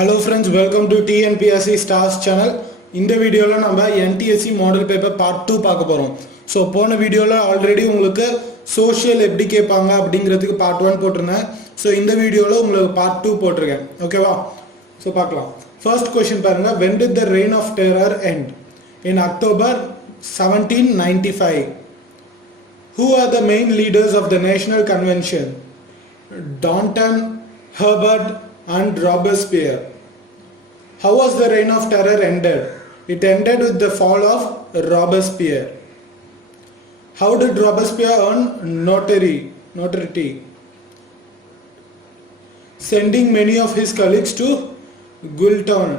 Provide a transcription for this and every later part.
Hello friends, welcome to TNPSC Stars channel. இந்த வீடியோல நம்ம NTSC மாடல் பேப்பர் பார்ட் 2 பார்க்க போறோம். சோ போன வீடியோல ஆல்ரெடி உங்களுக்கு சோஷியல் எப்படி கேட்பாங்க அப்படிங்கிறதுக்கு பார்ட் 1 போட்டுருந்தேன். சோ இந்த வீடியோல உங்களுக்கு பார்ட் 2 போட்டுருக்கேன். ஓகேவா? சோ பார்க்கலாம். First question பாருங்க, when did the reign of terror end? In October 1795. Who are the main leaders of the National Convention? Danton, Herbert and Robespierre. How was the reign of terror ended? It ended with the fall of Robespierre. How did Robespierre earn notoriety? Sending many of his colleagues to Guillotin.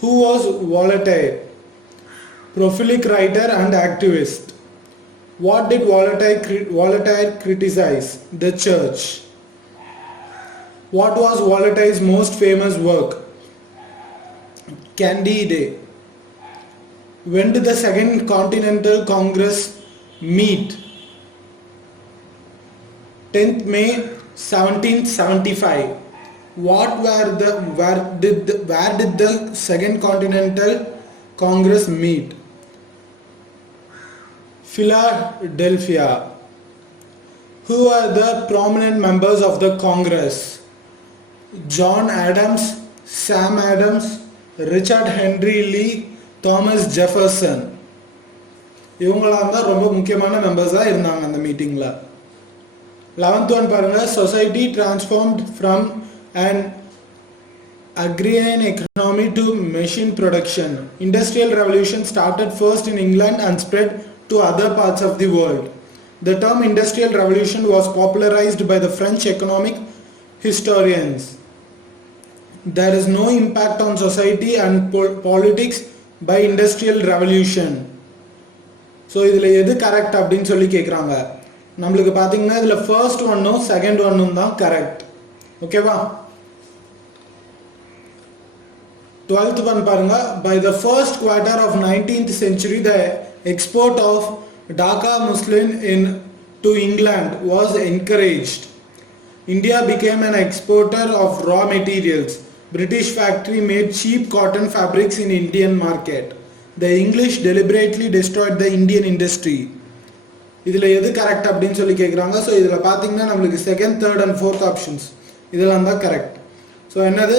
Who was Voltaire? Prolific writer and activist. What did Voltaire criticize? The church. What was Voltaire's most famous work? Candide. When did the Second Continental Congress meet? 10th May 1775. Where did the Second Continental Congress meet? Philadelphia. Who are the prominent members of the Congress? John Adams, Sam Adams, Richard Henry Lee, Thomas Jefferson. இவங்களாம் தான் ரொம்ப முக்கியமான மெம்பர்ஸா இருந்தாங்க அந்த மீட்டிங்ல. 11th one பாருங்க, society transformed from an agrarian economy to machine production. Industrial revolution started first in England and spread to other parts of the world. The term industrial revolution was popularized by the French economic historians. There is no impact on society and politics by industrial revolution. So இதில் எது கரெக்ட் அப்படின்னு சொல்லி கேட்குறாங்க. நம்மளுக்கு பார்த்தீங்கன்னா இதில் ஃபர்ஸ்ட் ஒன்னும் செகண்ட் ஒன்னும் தான் கரெக்ட். ஓகேவா? 12th one பாருங்க, by the first quarter of 19th century the export of Dhaka muslin to England was encouraged. India became an exporter of raw materials. British factory made cheap cotton fabrics in Indian market. The English deliberately destroyed the Indian industry. இதில் எது கரெக்ட் அப்படின்னு சொல்லி கேட்குறாங்க. ஸோ இதில் பார்த்தீங்கன்னா நம்மளுக்கு second, third and fourth options இதெல்லாம் தான் கரெக்ட். ஸோ என்னது,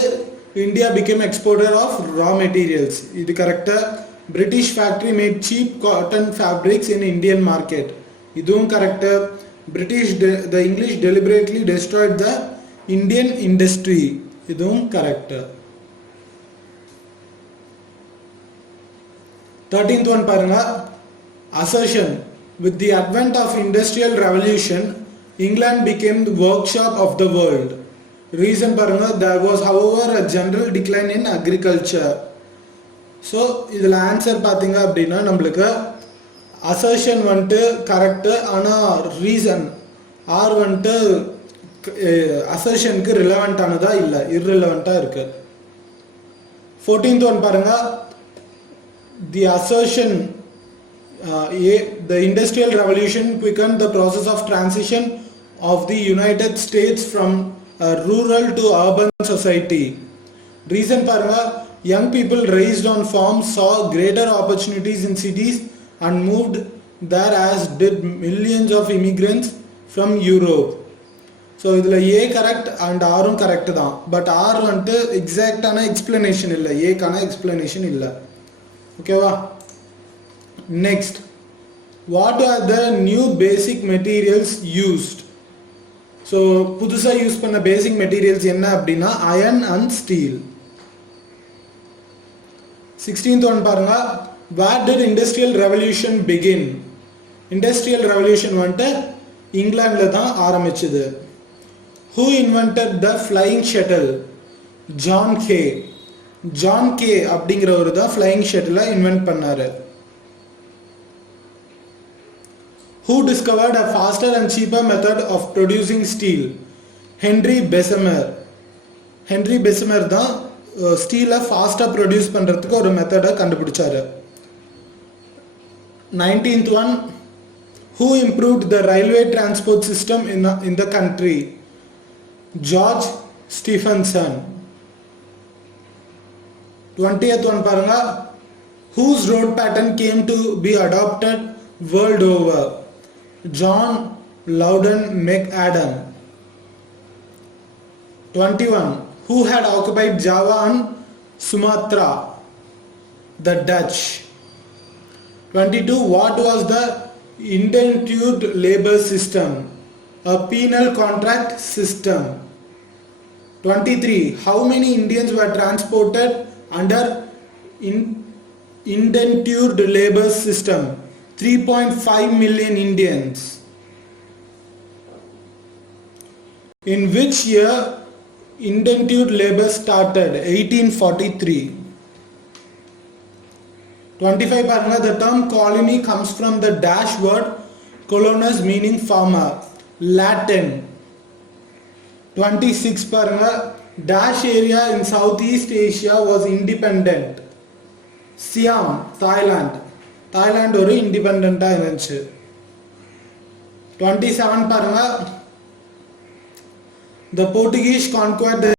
India become exporter of raw materials, இது கரெக்டாக. British factory made cheap cotton fabrics in Indian market, இதுவும் correct. the English deliberately destroyed the Indian industry, இதுவும் கரெக்ட். 13th one பாருங்க, assertion. With the advent of industrial revolution, England became the workshop of the world. Reason பாருங்க, there was however a general decline in agriculture. So இதில் ஆன்சர் பார்த்தீங்க அப்படின்னா நம்மளுக்கு அசர்ஷன் வந்துட்டு கரெக்டு, ஆனால் reason R வந்துட்டு அசர்ஷனுக்கு ரிலவெண்ட்டானதா இல்லை, இர்ரிலவெண்ட்டாக இருக்கு. 14th one பாருங்க, தி assertion the industrial revolution quickened the process of transition of the United States from a rural to urban society. Reason பாருங்க, young people raised on farms saw greater opportunities in cities and moved there, as did millions of immigrants from Europe. So இதில் A correct and ஆரும் correct தான். But R வந்துட்டு எக்ஸாக்டான explanation இல்லை, ஏக்கான explanation இல்லை. ஓகேவா? Next, what are the new basic materials used? So புதுசாக யூஸ் பண்ண பேசிக் மெட்டீரியல்ஸ் என்ன அப்படின்னா iron and steel. 16th one பாருங்க, where did industrial revolution begin? industrial revolution வந்துட்டு இங்கிலாந்தில் தான் ஆரம்பிச்சது. who invented the flying shuttle? John Kay. John Kay அப்படிங்கிறவர் தான் flying shuttle இன்வென்ட் பண்ணாரு. who discovered a faster and cheaper method of producing steel? Henry Bessemer. Henry Bessemer தான் ஸ்டீலை ஃபாஸ்ட்டாக ப்ரொடியூஸ் பண்ணுறதுக்கு ஒரு மெத்தடை கண்டுபிடிச்சாரு. 19th one, who improved the railway transport system in the country? George Stephenson. 20th one பாருங்க, whose road pattern came to be adopted world over? John Loudon McAdam. 21, who had occupied Java and Sumatra? The Dutch. 22, what was the indentured labor system? A penal contract system. 23, how many Indians were transported under indentured labor system? 3.5 million Indians. In which year indentured labor started? 1843. 25 பாருங்க, the term colony comes from the dash word colonus meaning farmer, Latin. 26 பாருங்க, dash area in Southeast Asia was independent. Siam, Thailand. Thailand ஒரு independent-ஆ இருந்துச்சு. 27 பாருங்க, the Portuguese conquered the